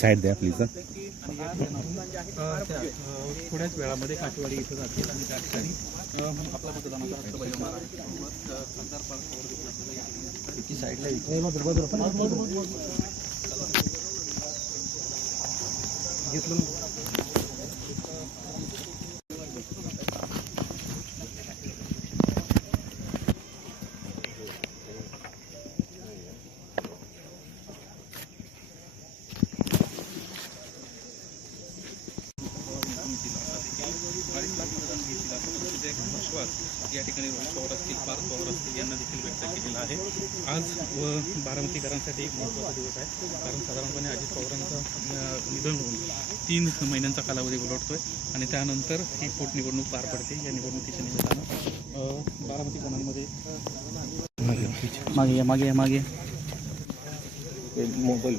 Side द्या please. थोड्याच वेळामध्ये काठेवाडी इथं जातील आणि त्या ठिकाणी आपला मतदानाचा हक्क बजावणार आहे. खासदार पार्क साईडला घेतलं. या ठिकाणी रोहित पवार असतील, पार्थ पवार असतील यांना देखील व्यक्त केलेला आहे. आज बारामतीकरांसाठी एक महत्त्वाचा दिवस आहे, कारण साधारणपणे अजित पवारांचं निधन होऊन 3 महिन्यांचा कालावधी उलटतोय आणि त्यानंतर ही पोटनिवडणूक पार पडते. या निवडणुकीच्या निमित्तानं बारामतीकरांमध्ये मागे मोबाईल